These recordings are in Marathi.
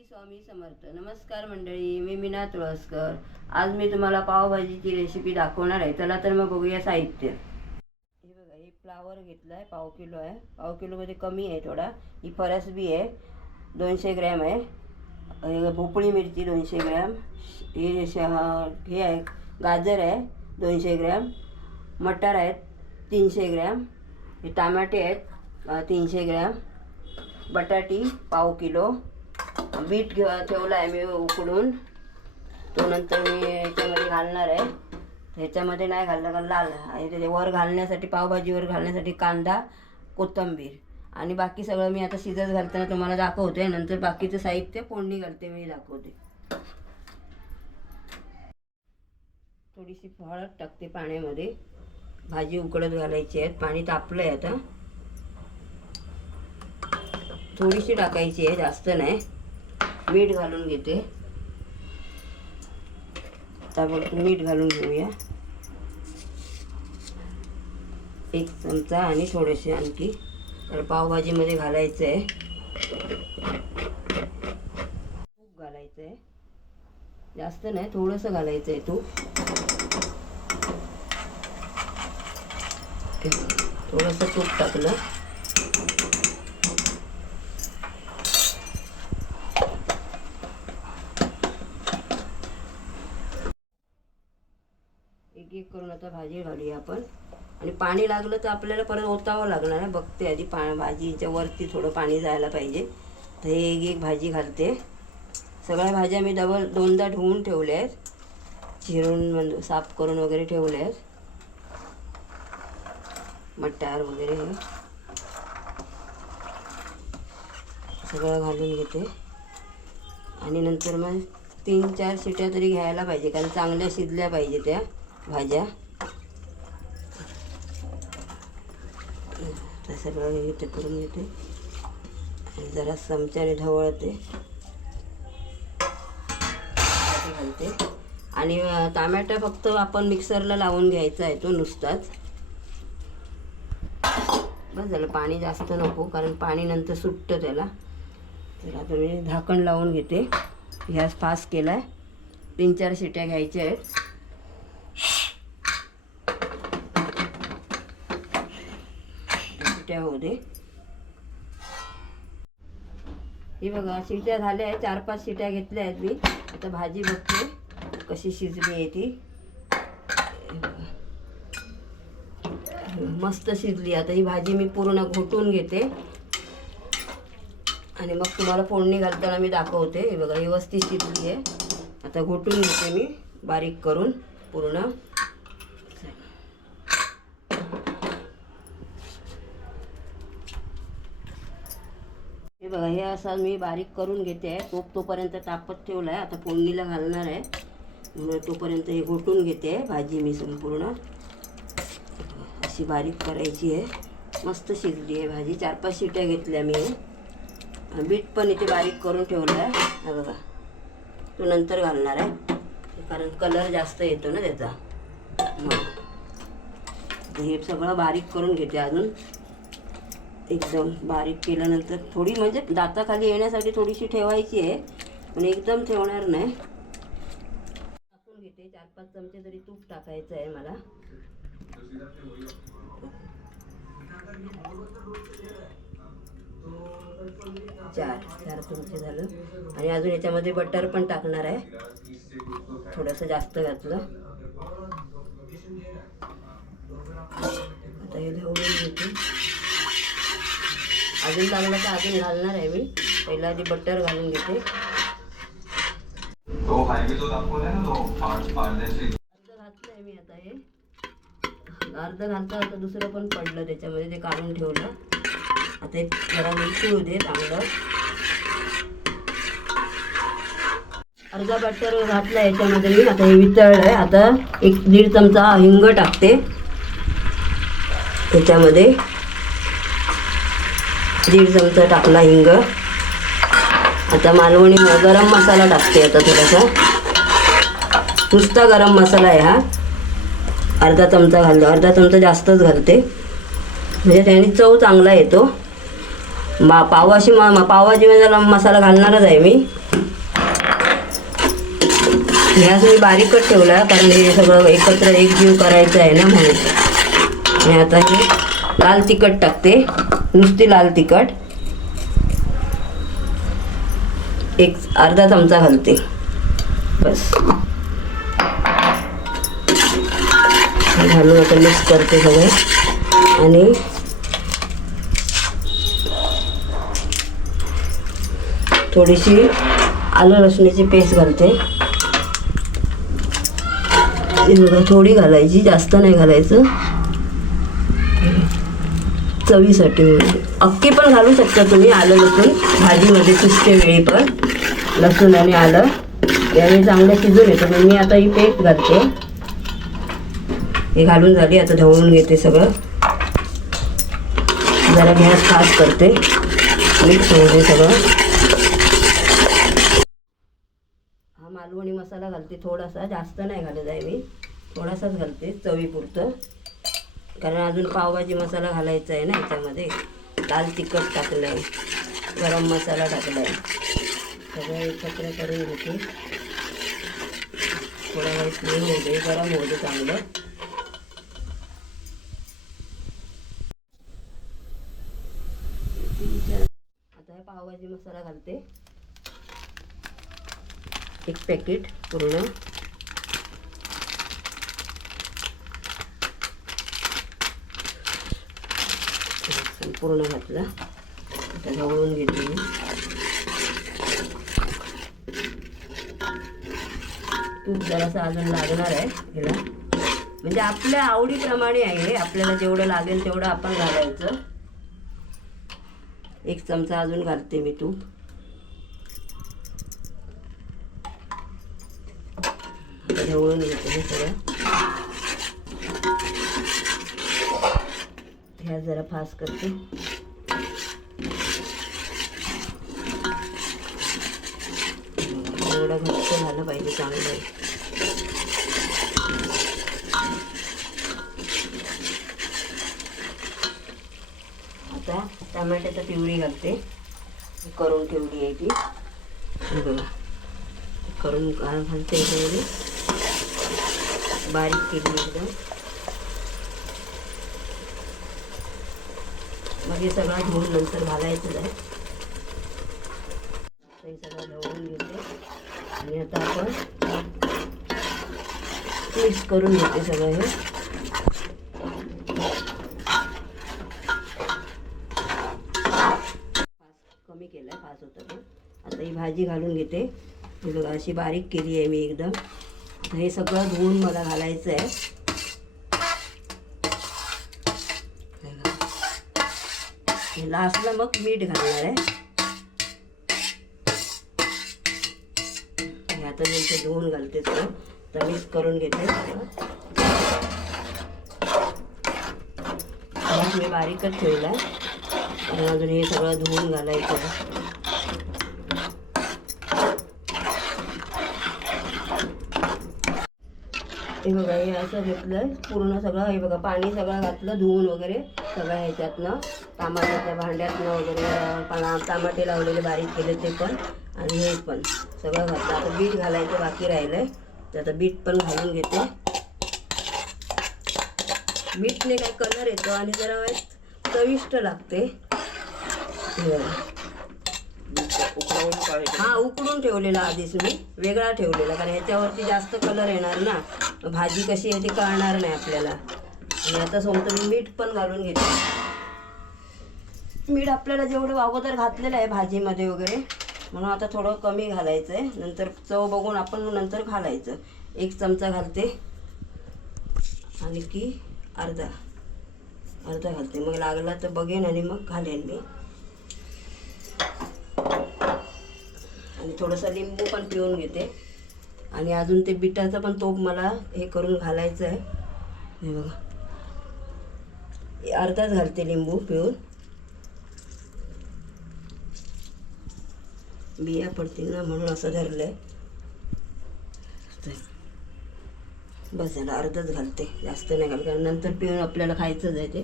श्री स्वामी समर्थ. नमस्कार मंडळी, मी मीना तुळसकर. आज मी तुम्हाला पावभाजीची रेसिपी दाखवणार आहे. चला तर मग बघूया साहित्य. हे बघा, हे फ्लावर घेतला आहे, पाव किलो आहे. पाव किलोमध्ये कमी आहे थोडा. ही फरसबी आहे 200 ग्रॅम आहे. भोपळी मिरची 200 ग्रॅम. हे आहे गाजर आहे 200 ग्रॅम. मटार आहेत 300 ग्रॅम. हे टमाटे आहेत 300 ग्रॅम. बटाटी पाव किलो. बीट ठेवला आहे मी उकडून, तो नंतर मी ह्याच्यामध्ये घालणार आहे. ह्याच्यामध्ये नाही घालला का लाल आहे, वर घालण्यासाठी, पावभाजीवर घालण्यासाठी कांदा, कोथिंबीर आणि बाकी सगळं मी आता शिजत घालताना तुम्हाला दाखवते. नंतर बाकीचं साहित्य फोडणी घालते मी दाखवते. थोडीशी हळद टाकते पाण्यामध्ये. भाजी उकळत घालायची आहे. पाणी तापलं आहे आता. थोडीशी टाकायची आहे, जास्त नाही. मीठ घालून घेते. त्याबरोबर मीठ घालून घेऊया 1 चमचा आणि थोडेसे आणखी, तर पावभाजीमध्ये घालायचं आहे. तूप घालायचं आहे, जास्त नाही, थोडंसं घालायचं आहे तूप. थोडंसं तूप टाकलं. एक करून आता भाजी घालूया आपण. आणि पाणी लागलं तर आपल्याला परत ओतावं लागणार आहे. बघते आधी भाजीच्या वरती थोडं पाणी जायला पाहिजे. तर हे एक भाजी घालते. सगळ्या भाज्या मी दोनदा धुवून ठेवल्या आहेत, चिरून साफ करून वगैरे ठेवल्या आहेत. मटार वगैरे हे सगळं घालून घेते. आणि नंतर मग 3-4 शिट्या तरी घ्यायला पाहिजे, कारण चांगल्या शिजल्या पाहिजे त्या भाज्या. तर सगळं हे करून घेते आणि जरा चमच्याने ढवळते घालते. आणि टमाटा फक्त आपण मिक्सरला लावून घ्यायचा आहे, तो नुसताच. बस झालं, पाणी जास्त नको, कारण पाणी नंतर सुटतं त्याला. तर आता मी झाकण लावून घेते. गॅस फास्ट केला आहे. 3-4 शिट्या घ्यायच्या आहेत. शिट्या होऊ दे. ही बघा, शिट्या झाल्या आहेत. 4-5 शिट्या घेतल्या आहेत मी. आता भाजी बघते कशी शिजली आहे ती. मस्त शिजली. आता ही भाजी मी पूर्ण घोटून घेते आणि मग तुम्हाला फोडणी घालताना मी दाखवते. हे बघा, व्यवस्थित शिजली आहे. आता घोटून घेते मी बारीक करून पूर्ण. हे बघा, हे असं मी बारीक करून घेते आहे. तोपर्यंत तापत ठेवला आहे. आता फोडणीला घालणार आहे, म्हणून तोपर्यंत हे घोटून घेते आहे भाजी मी संपूर्ण. अशी बारीक करायची आहे. मस्त शिजली आहे भाजी. 4-5 शिट्या घेतल्या मी. बीट पण इथे बारीक करून ठेवलं आहे. हा बघा, तो नंतर घालणार आहे, कारण कलर जास्त येतो ना त्याचा. हे सगळं बारीक करून घेते. अजून एकदम बारीक केल्यानंतर थोडी, म्हणजे दाताखाली येण्यासाठी थोडीशी ठेवायची आहे, पण एकदम ठेवणार नाही. टाकून घेते. 4-5 चमचे तरी तूप टाकायचं आहे मला. 4 चमचे झालं. आणि अजून याच्यामध्ये बटर पण टाकणार आहे, थोडंसं जास्त घातलं. आता हे ढवळून घेते. अजून लागलं तर अजून घालणार आहे मी. पहिला आधी बटर घालून घेते. अर्ध घातलंय मी. आता हे अर्ध घालता आता दुसरं पण पडलं त्याच्यामध्ये, ते काढून ठेवलं. आता एक जरा मिरची होऊ दे चांगलं. अर्धा बटर घातला याच्यामध्ये मी. आता हे वितळलं आहे. आता 1-1.5 चमचा हिंग टाकते त्याच्यामध्ये. 1.5 चमचा टाकला हिंग. आता मालवणी गरम मसाला टाकते. आता थोडासा नुसता गरम मसाला आहे हा. अर्धा चमचा घालतो. अर्धा चमचा जास्तच घालते, म्हणजे त्याने चव चांगला येतो. पावभाजी मसाला घालणारच आहे मी. गॅस मी बारीकच ठेवला कारण हे सगळं एकत्र एकजीव करायचं आहे ना म्हणून. आणि आता हे लाल तिखट टाकते, नुसती लाल तिखट एक अर्धा चमचा घालते बस. घालून आता मिक्स करते सगळे. आणि थोडीशी आलं लसणाची पेस्ट घालते. बघा थोडी घालायची, जास्त नाही घालायचं, चवीसाठी म्हणून. अख्खी पण घालू शकता तुम्ही आलं लसूण भाजीमध्ये सुस्ते वेळी पण. लसूण आणि आलं यावेळी चांगलं शिजून येतं. पण मी आता ही पेस्ट घालते. हे घालून झाली, आता ढवळून घेते सगळं. जरा गॅस फास्ट करते, मिक्स होऊ दे सगळं. हा मालवणी मसाला घालते थोडासा, जास्त नाही घालत आहे मी, थोडासाच घालते चवीपुरतं. कारण अजून पावभाजी मसाला घालायचा आहे ना याच्यामध्ये. लाल तिखट टाकलं आहे, गरम मसाला टाकला आहे, सगळं एकत्र करून घेते. थोडा वेळ क्लीन होऊ दे, गरम होऊ दे चांगलं. आता हे पावभाजी मसाला घालते, एक पॅकेट पूर्ण. पूर्ण घातला, आता ढवळून घेते मी. तूप जरासं अजून लागणार आहे ह्याला, म्हणजे आपल्या आवडीप्रमाणे आहे. आपल्याला जेवढं लागेल तेवढं आपण घालायचं. एक चमचा अजून घालते मी तूप. आता ढवळून घेते हे सगळं. ह्या जरा फास्ट करते. एवढं घट्ट झालं पाहिजे चांगलं. आता टमाट्याची प्युरी घालते, करून ठेवली आहे ती. बघा करून घालते याच्यामध्ये, बारीक केली एकदम. मग हे सगळं धुवून नंतर घालायचं आहे. हे सगळं धुवून घेते आणि आता आपण मिक्स करून घेते सगळं. हे कमी केलं आहे, फास्ट होतं पण. आता ही भाजी घालून घेते. हे बघा अशी बारीक केली आहे मी एकदम. आता हे सगळं धुवून मला घालायचं आहे. लास्टला मग मीठ घालणार आहे. आता नंतर धुवून घालते सगळं. तर मिक्स करून घेते सगळं. मी बारीकच ठेवला आणि अजून हे सगळं धुवून घालायचं आहे. हे बघा हे असं घेतलं पूर्ण सगळं. हे बघा पाणी सगळं घातलं धुवून वगैरे सगळं ह्याच्यातनं, टमाट्याच्या भांड्यातनं वगैरे. टमाटे लावलेले बारीक केले ते पण, आणि हे पण सगळं घातलं. आता बीट घालायचं बाकी राहिलंय, तर आता बीट पण घालून घेते. बीटने काय कलर येतो आणि जरा चविष्ट लागते. हा उकडून ठेवलेला आधीच मी, वेगळा ठेवलेला, कारण ह्याच्यावरती जास्त कलर येणार ना, भाजी कशी आहे ती कळणार नाही आपल्याला. आणि आता सोबत मी मीठ पण घालून घेते. मीठ आपल्याला जेवढं अगोदर घातलेलं आहे भाजीमध्ये वगैरे, म्हणून आता थोडं कमी घालायचं आहे. नंतर चव बघून आपण नंतर घालायचं. एक चमचा घालते आणि की अर्धा घालते. मग लागला तर बघेन आणि मग घालेन मी. आणि थोडंसं लिंबू पण पिळून घेते. आणि अजून ते बिटाचा पण तोप मला हे करून घालायचं आहे. हे बघा अर्धाच घालते लिंबू पिळून. बिया पडतील ना म्हणून असं धरलं आहे. बस झालं, अर्धच घालते, जास्त नाही घाल, कारण नंतर पिळून आपल्याला खायचंच आहे ते.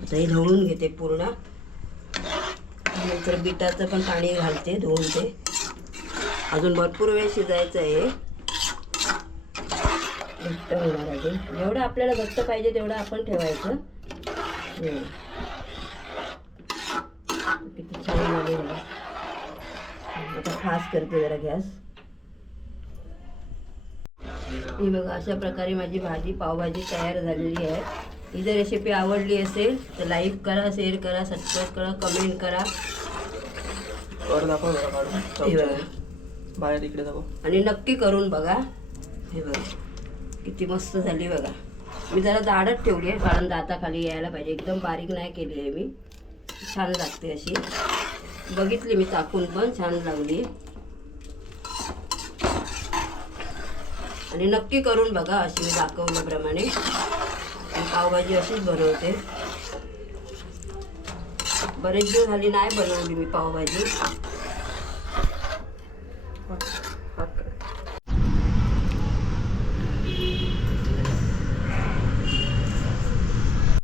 आता हे ढवळून घेते पूर्ण. नंतर बिटाचं पण पाणी घालते धुवून ते. अजून भरपूर वेळ शिजायचं आहे. घट्ट होणार अजून. जेवढं आपल्याला घट्ट पाहिजे तेवढं आपण ठेवायचं. किती छान झाले बघा. आता फास्ट करते जरा गॅस. ही बघा अशा प्रकारे माझी भाजी पावभाजी तयार झालेली आहे. ही जर रेसिपी आवडली असेल तर लाईक करा, शेअर करा, सबस्क्राईब करा, कमेंट करा. हे बघा बाहेर इकडे दाखव आणि नक्की करून बघा. हे बघा किती मस्त झाली बघा. मी जरा जाडच ठेवली आहे कारण दाताखाली यायला पाहिजे. एकदम बारीक नाही केली आहे मी. छान लागते अशी. बघितली मी चाकून पण छान लागली. आणि नक्की करून बघा अशी मी दाखवल्याप्रमाणे. पावभाजी अशीच बनवते. बरेच दिवस झाली नाही बनवली मी पावभाजी.